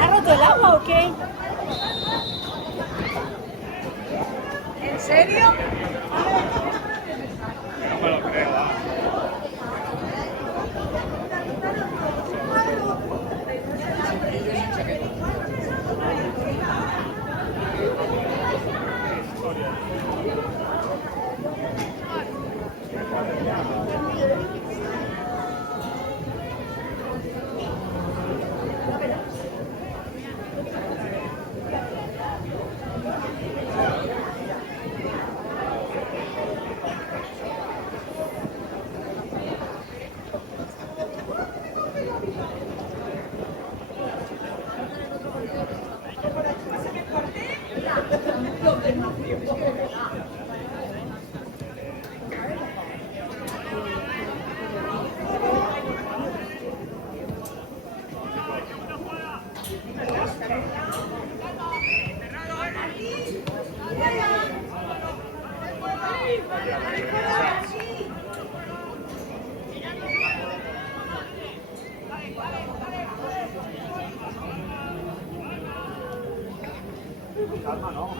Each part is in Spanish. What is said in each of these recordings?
¿Ha roto el agua o qué? ¿En serio? No me lo creo.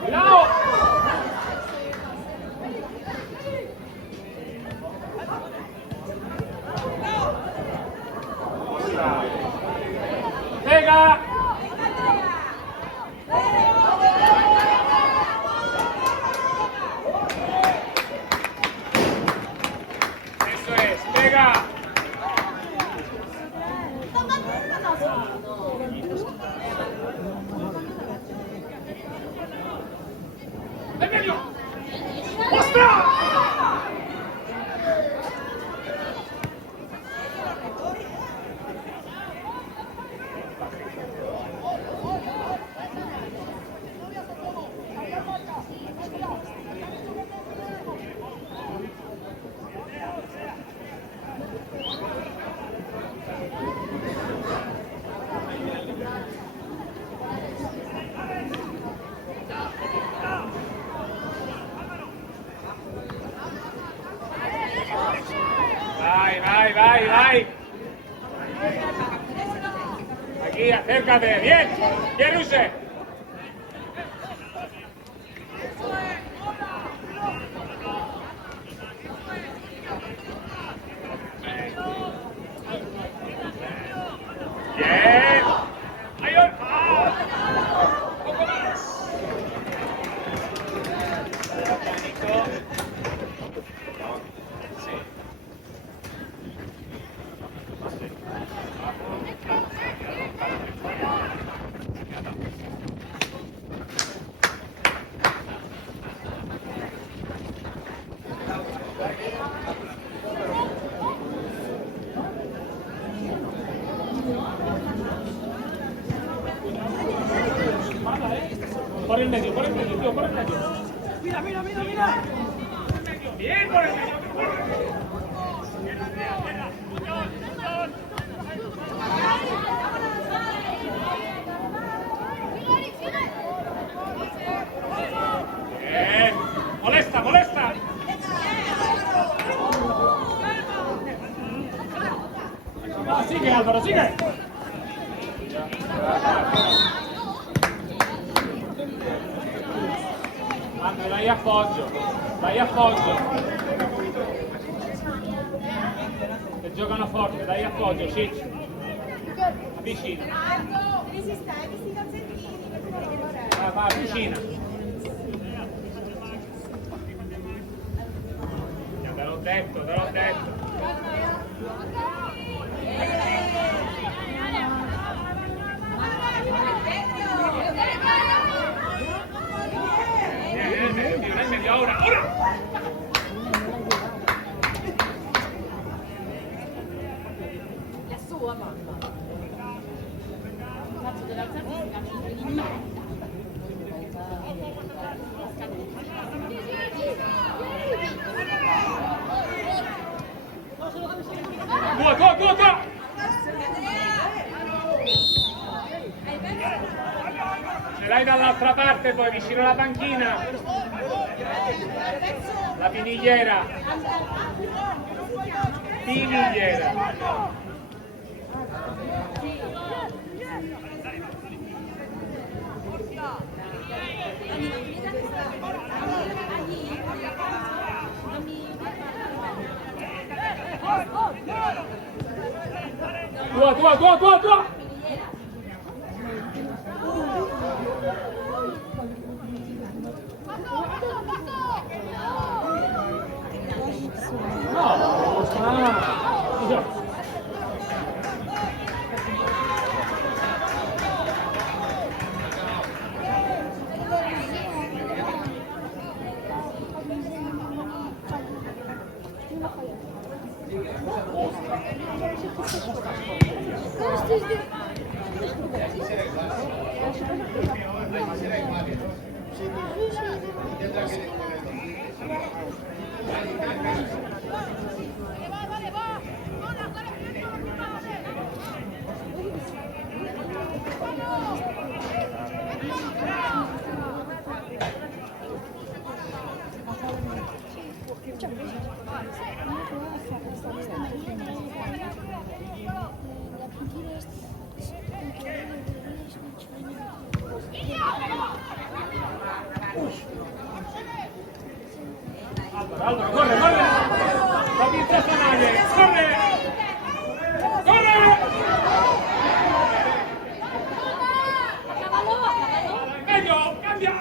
¡Cuidado! ¡Venga! Eso es, venga. ¡En medio! ¡Ostras! y acércate, bien, bien Use. Bien, ahí va. Un poco más. Por el medio, tío, por el medio. Mira. Bien, por el medio. Bien. Molesta. No, sigue Álvaro, sigue. Andre, dai appoggio. Se giocano forte, dai appoggio, sì. Avvicina. Va, avvicina. Te l'ho detto. Nel medio, ora! La sua mamma. Faccio dell'alzata in merda. Tua! Ce l'hai dall'altra parte poi, vicino alla panchina. La pinigliera. Tua! Álvaro, corre! La pizza Sanaghe, corre! Meglio, cambia!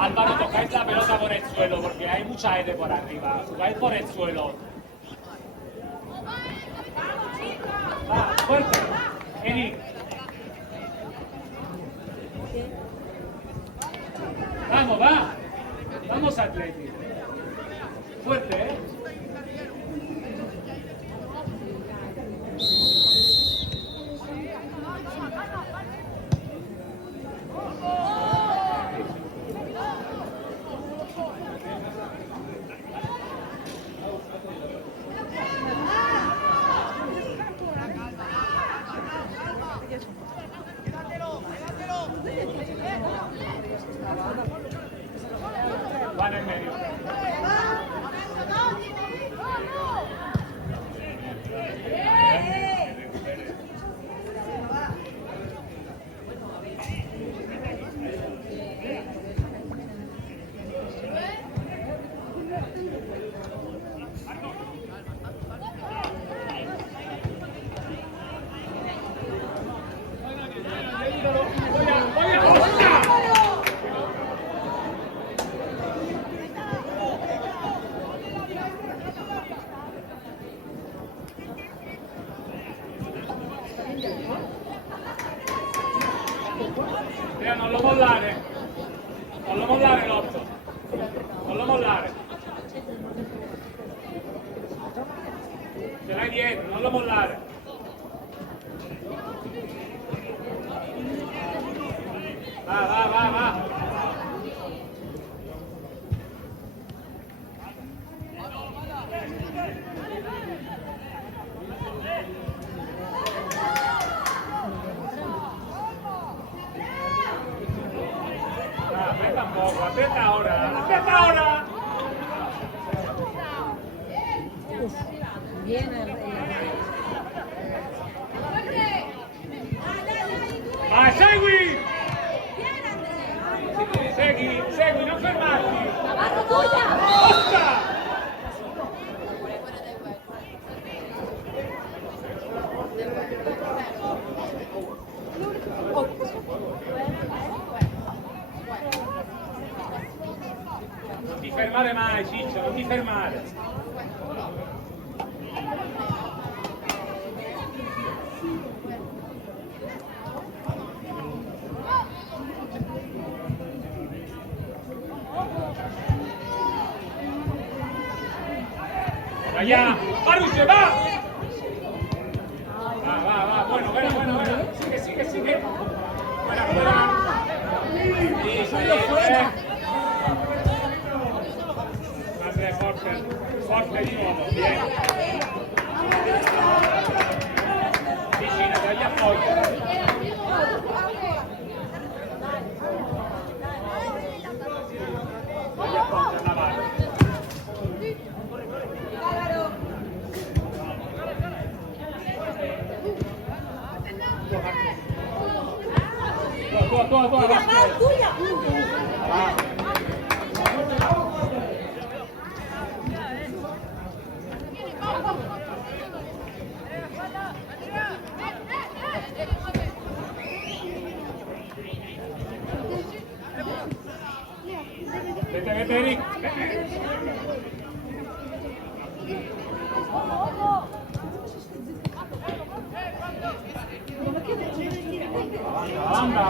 Álvaro, tocáis la pelota por el suelo porque hay mucha gente por arriba. Jugáis por el suelo. Va, fuerte. Eric. Vamos, va. Vamos, Atleti. Fuerte, ¿eh? Van en medio. Teo, non lo mollare. Non lo mollare l'otto. Non lo mollare. Ce l'hai dietro, non lo mollare. Va, va, va, va. Aprieta un poco, aprieta ahora, aprieta ahora. Vai, segui! Segui, segui, non fermarti! Forza! Non ti fermare mai, Ciccio, non ti fermare. Allá, Maruche, va. Va, bueno, bueno. Sigue. Fuera. Andrea, forte di nuovo, bien. Vicina, dagli appoggio. Dagli appoggio alla mano. Tua, va. Vete, Eric. Anda.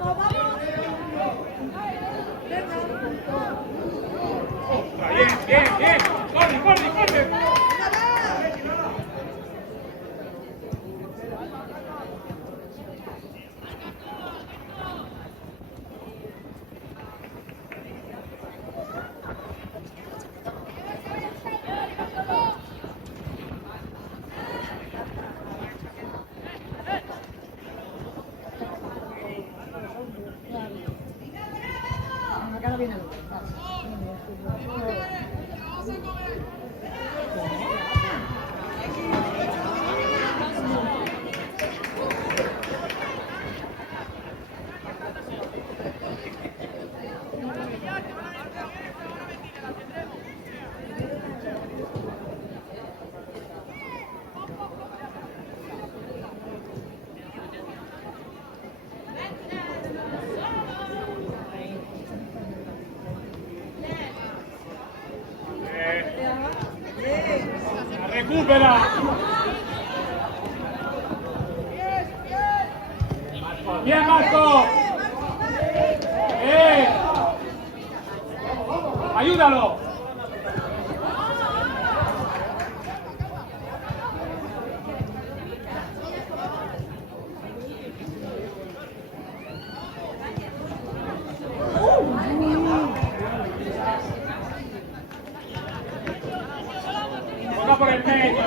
Vamos, vamos. Bien, bien, bien. Corre, corre, corre. Acá no viene. Recupera. Bien, Marco. Ayúdalo. Toca por el medio.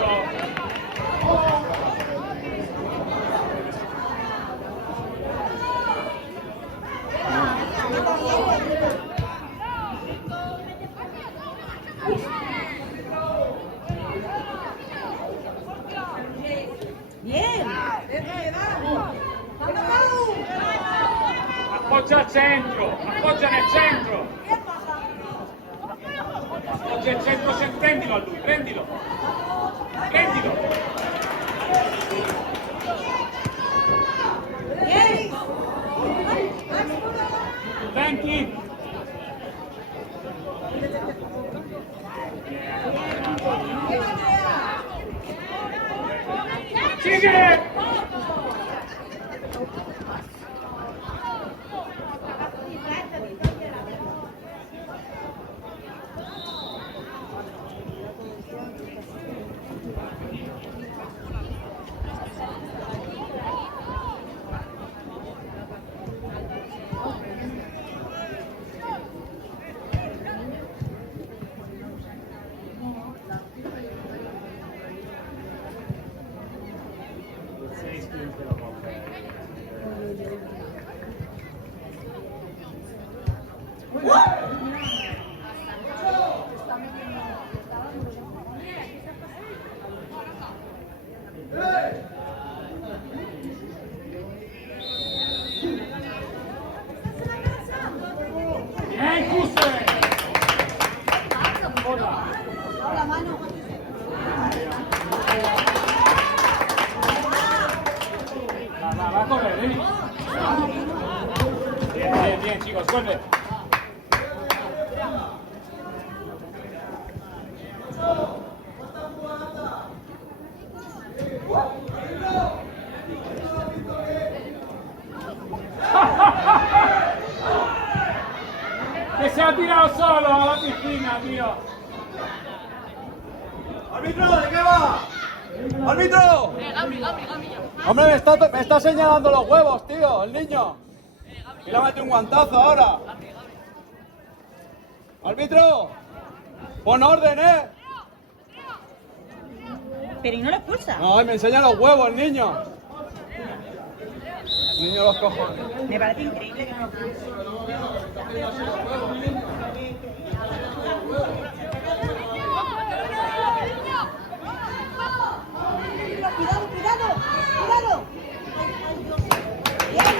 Bien. Appoggia al centro, appoggia nel centro. Appoggia il centro, prendilo a lui, prendilo. Prendilo. Bien. 20. Sigue. Bien, Cuse. La mano. Va a correr, Bien, bien, bien, chicos, vuelve. Que se ha tirado solo a la piscina, tío. ¡Árbitro, de qué va! ¡Árbitro! Hombre, me está señalando los huevos, tío, el niño. Y le ha metido un guantazo ahora. ¡Árbitro! ¡Pon orden, eh! Pero ¿y no lo expulsa? No, me enseña los huevos el niño. El niño los cojones. Me parece increíble que no Cuidado, cuidado, cuidado. Bien,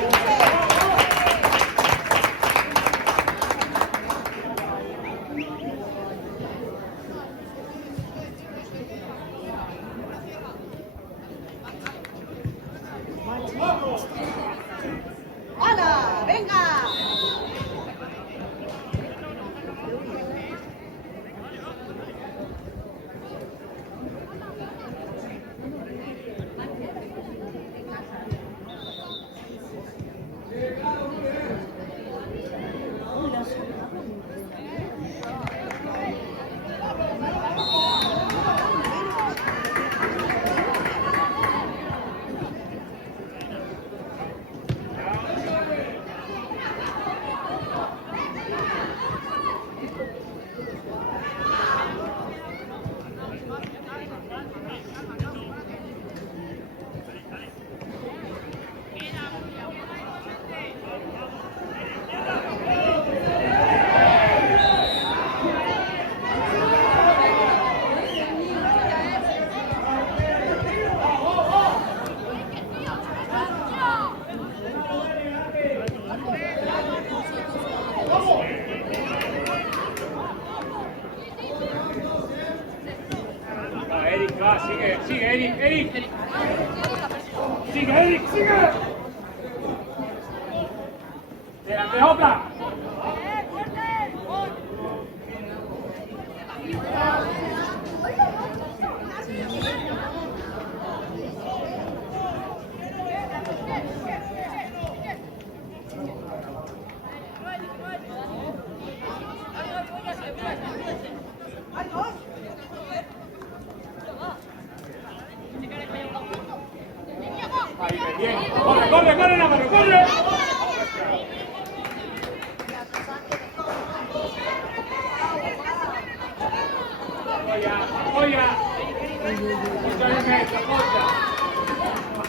¡hala! ¡Venga! sigue, Eric. Sigue, Eric, sigue. Delante, otra. Ahí, bien. Corre, Navarro, corre. Apoya. Mucha defensa, apoya.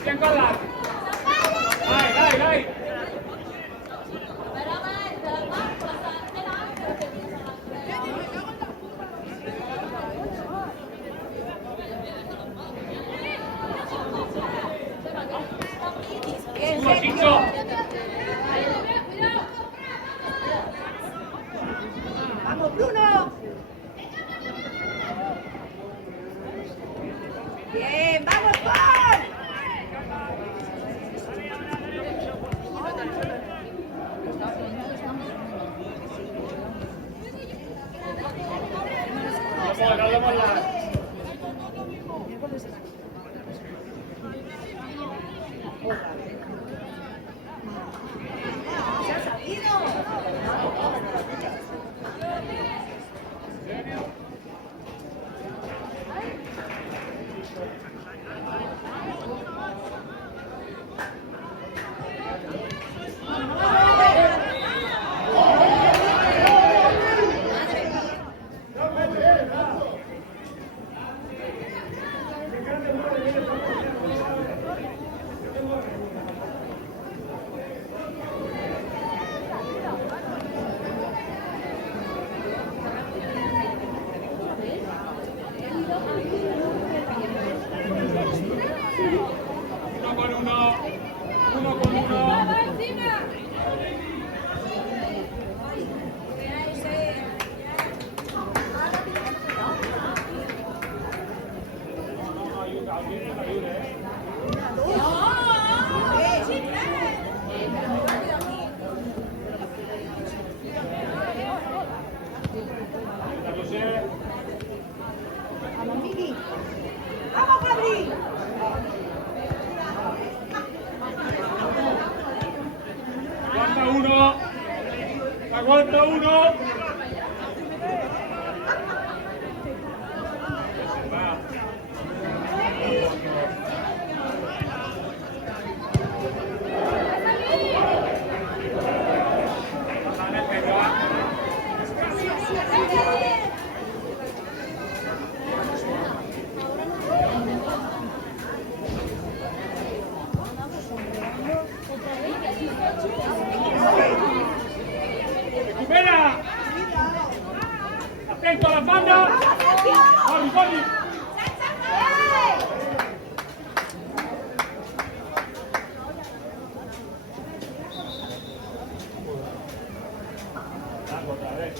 Bien con la. Dai. Uno, Chicho. ¡Vamos, Bruno! ¡Bien! ¡Vamos, Paul! No vemos la. ¡Se ha salido! Uno con uno. ¡Vamos, Miki! ¡Vamos, Gabri! Aguanta uno. Recupera. Atento a las bandas. Corri. Otra vez.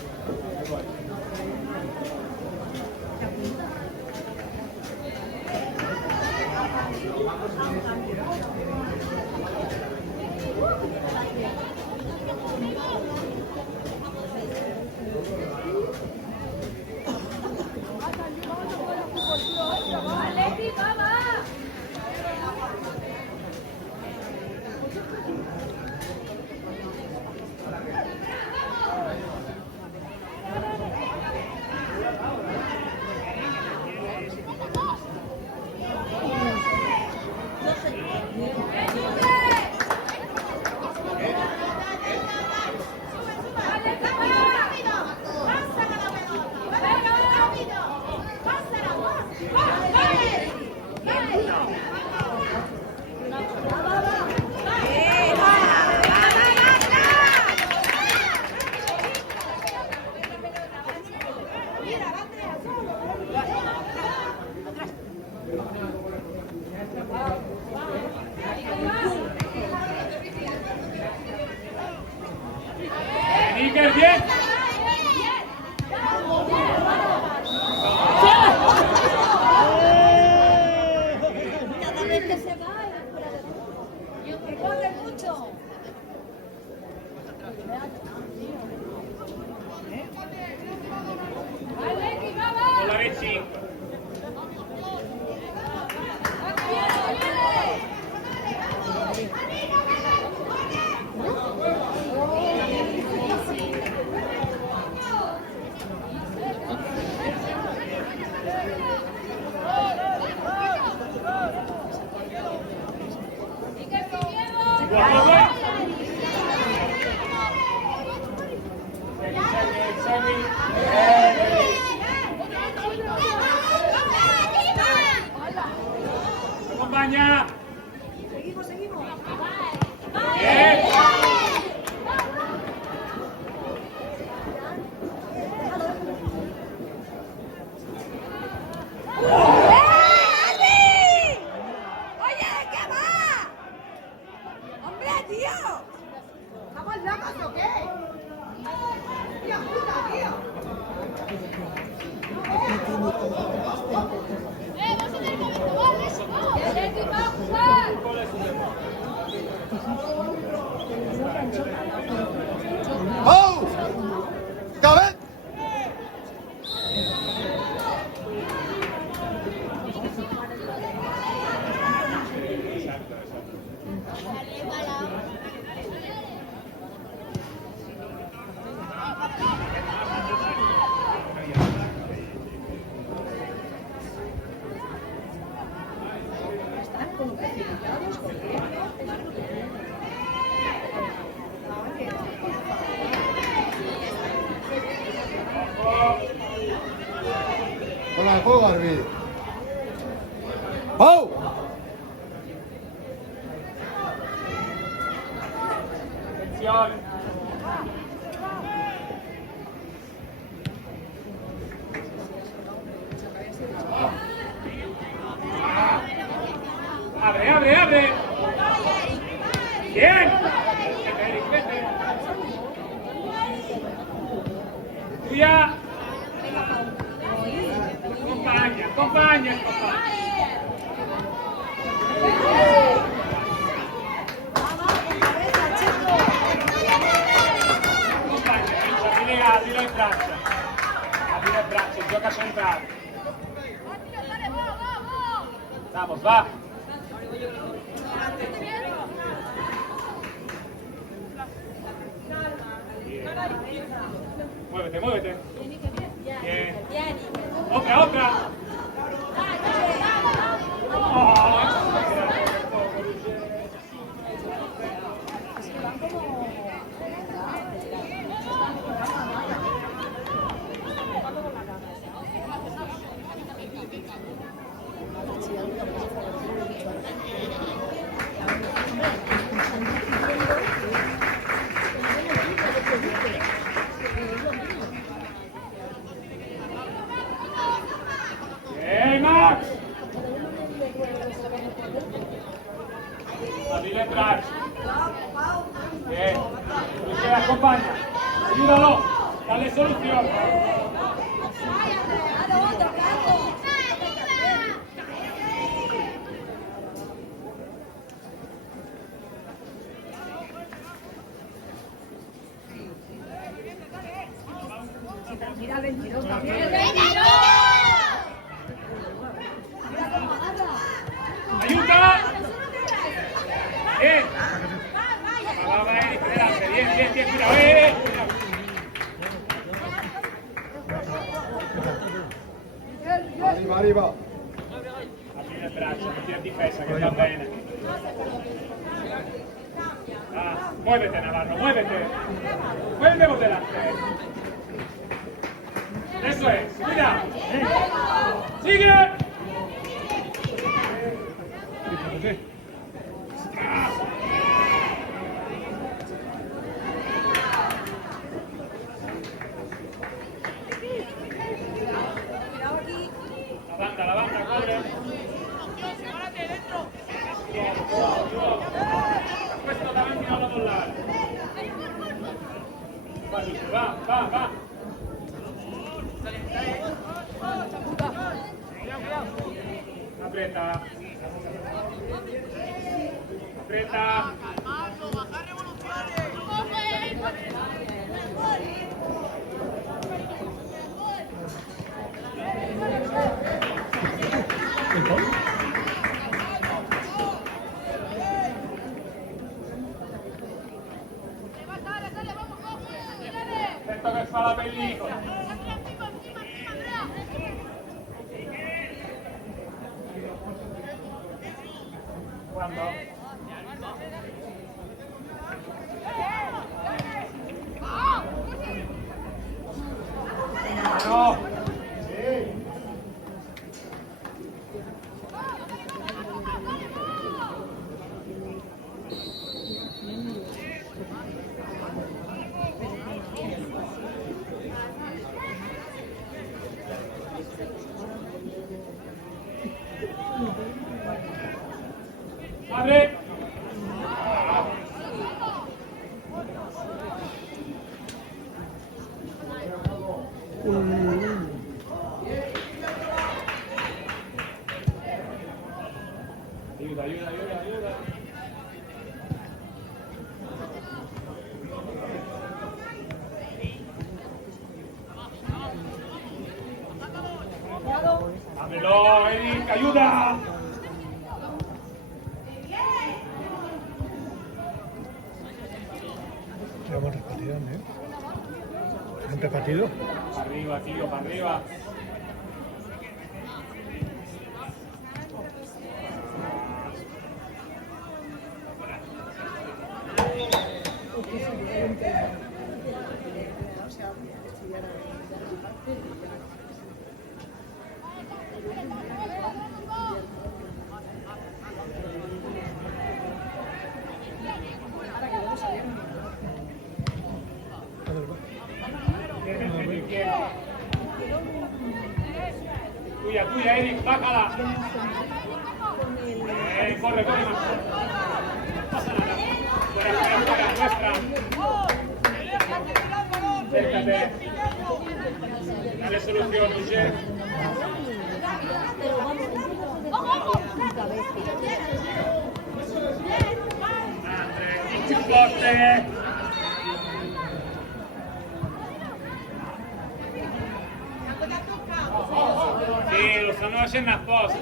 Con la V5. Acompaña. Seguimos, seguimos. Bien. ¡Oye, qué va! ¡Hombre, tío! ¿Estamos locos o qué? ¡Tío, puta, tío! ¡Oh! ¡Cabez! Con el juego, Arvid. ¡Oh! Atención. Abre, abre, abre. Bien. Vete, vete. Tuya. Acompaña, acompaña, acompaña. Acompaña, dilo in braccia. Dilo in braccia, gioca centrale. Vamos, va. Muévete, muévete. Bien. Otra, otra. Bien, Max. Dile entrar. Bien. Usted acompaña. Ayúdalo. Dale solución. Mira el 22 también. Ayuda. Bien. Va, va, espérate. Bien, bien, bien. Cuidado, cuidado. Arriba, arriba. Apri il braccio, metti a difesa che va bene. Ah, muévete Navarro, muévete. Muévete por delante. Eso es, cuidado. Sigue. La banda, corre. Questo davanti non lo mollare. Va, Lucio, va, va, va. Aprieta. Aprieta. la pellicola. Quando? No! Abre! Aiuta, aiuta, aiuta, aiuta. Ábrelo, Eric, ayuda. Vamos repartido, ¿eh? ¿Han repartido? Para arriba, tío, para arriba. Tuya, tuya, Eric, bájala. Corre, corre más. No pasa nada. Fuera, fuera, fuera, nuestra. Acércate. Dale solución, Michelle. André, corte. Sì, lo stanno facendo apposta.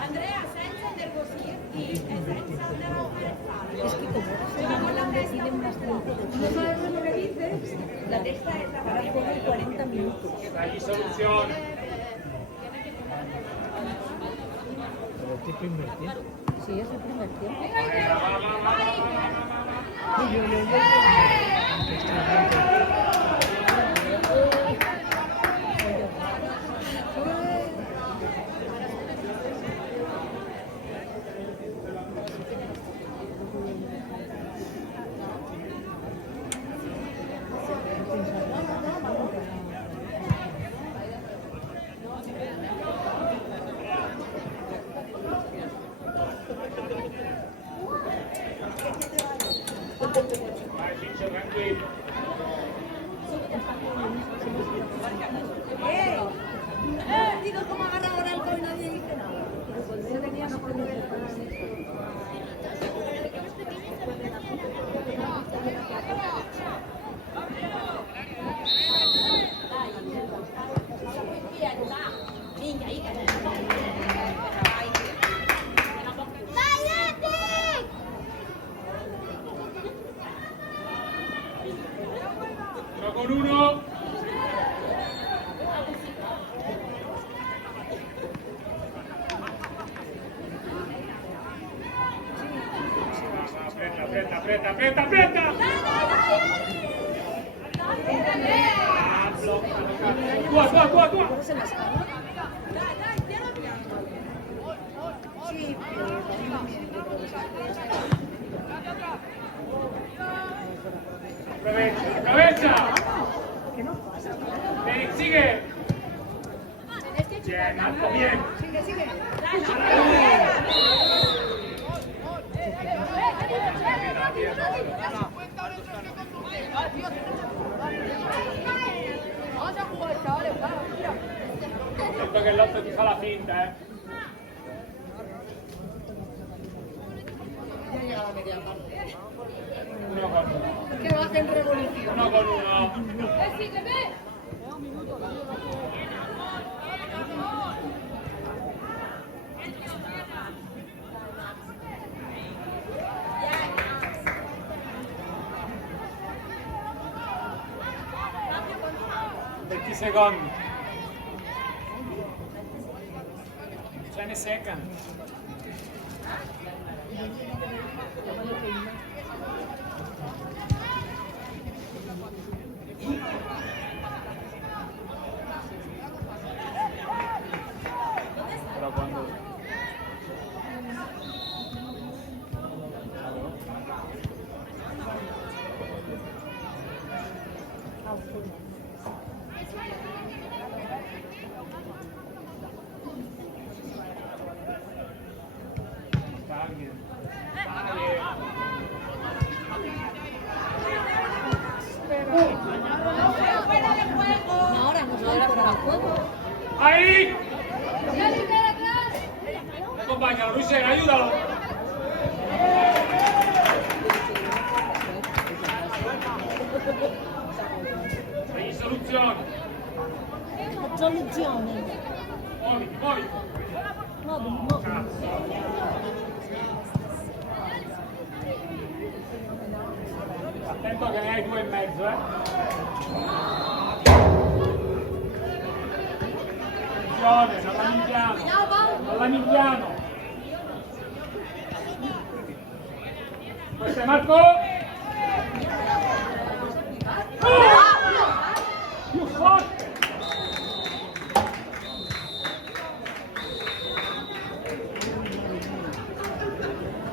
Andrea, senza nervosirti, è senza ¿No sabes lo que dices? La de esta es para juego 40 minutos. Dagli soluzione. Pero el tipo invertir. Sí, es el primer tiempo. Vai, Ciccio, tranquillo. Digo cómo agarra ahora algo y nadie dice nada. Yo tenía que poner Uno con uno. Aprieta, aprieta, aprieta, aprieta, aprieta. Tua, tua. se las cama. Sí, Aprovecha, aprovecha. ¿qué no pasa? Eric, sigue. Bien, Marco, bien. Sigue. Vamos a jugar, chavales, Siento che l'8 ti fa la finta, Ya llega la media parte. Uno con uno. Que va a hacer revolución. Uno con uno. 20 secondi. 20 seconds. Però quando... No, ahora no está fuera de juego. ¡Ahí! Acompáñalo, Luisen, ayúdalo. Hay soluzioni. Soluzione. Muoviti, muoviti. Attento che ne hai 2 e mezzo, Attenzione, non la minchiamo. Non la minchiamo. Questo è Marco.